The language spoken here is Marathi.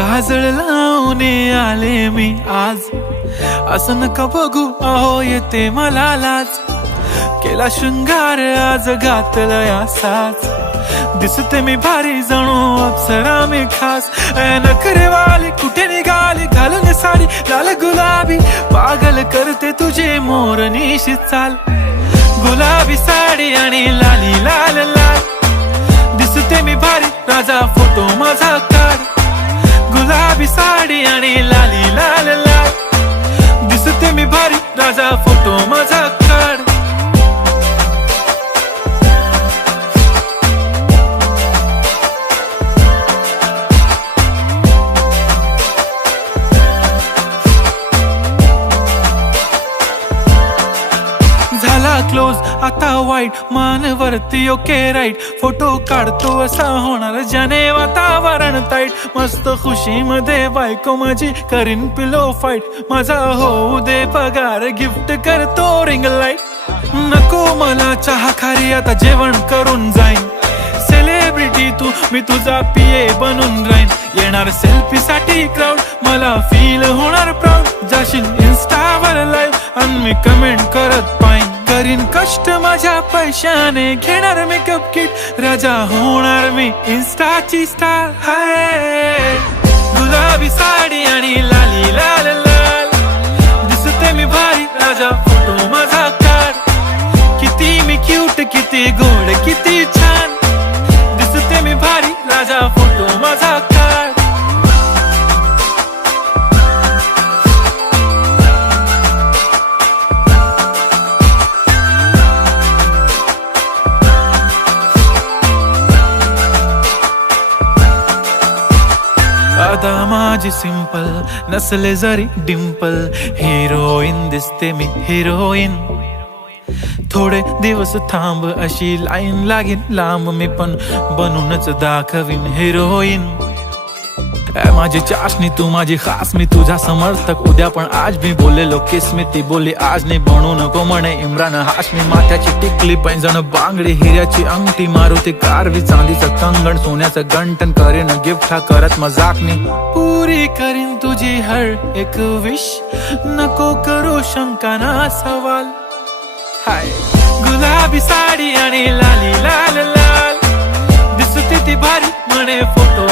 काजळ लावून आले मी आज, असं नका बघू अहो येते मला लाज. केला शृंगार आज घातला असाच, दिसते मी भारी जणू अप्सरा मी खास. नखरेवाली कुठे निघाली घालून साडी लाल गुलाबी, पागल करते तुझे मोरनीशी चाल. गुलाबी साडी आणि लाली लाल लाल, दिसते मी भारी राजा फोटो माझा काढ. गुलाबी साडी आणि लाली लाल लाल, दिसते मी भारी राजा फोटो माझा काढ. झाला क्लोज आता वाईट, मानवरती ओके राईट. फोटो काढतो असा होणार ज्याने वातावरण ताईट. मस्त खुशी मध्ये बायको माझी करीन पिलो फाईट. माझा होऊ दे पगार गिफ्ट करतो रिंग लाईट. नको मला चहा खारी आता जेवण करून जाईन. सेलिब्रिटी तू मी तुझा पिये बनून राहीन. येणार सेल्फी साठी क्राऊड मला फील होणार प्राऊड. जाशील इन्स्टावर लाईव्ह आणि मी कमेंट करत पाईन. करीन कष्ट माझ्या पैशाने घेणार मेकअप किट. राजा होणार मी इन्स्टाची स्टार. हाय गुलाबी साडी आणि लाली लाल लाल, दिसते मी भारी राजा फोटो माझा काढ. किती मी क्यूट किती गोड किती छान, दिसते मी भारी राजा फोटो माझा काढ. आता माझी सिंपल नसले जरी डिंपल, हिरोईन दिसते मी हिरोईन. थोडे दिवस थांब अशी लाईन लागेल लांब, मी पण बनूनच दाखवीन हिरोईन. माझी चाशनी तू माझी खास, मी तुझा समर्थक उद्या पण आज. मी बोललेलो किस मी ती बोली आज नाही. बनू नको म्हणे इम्रान हाशमी. माथ्याची टिकली पैंजण बांगडी, हिऱ्याची अंगठी, मारुती कारवी, चांदीचं कंगण, सोन्याचं गंटन. करीन गिफ्ट हा करत मजाकनी. पुरी करीन तुझी हर एक विश, नको करू शंका ना सवाल. हाय गुलाबी साडी आणि लाली लाल लाल, दिसते ती भारी म्हणे फोटो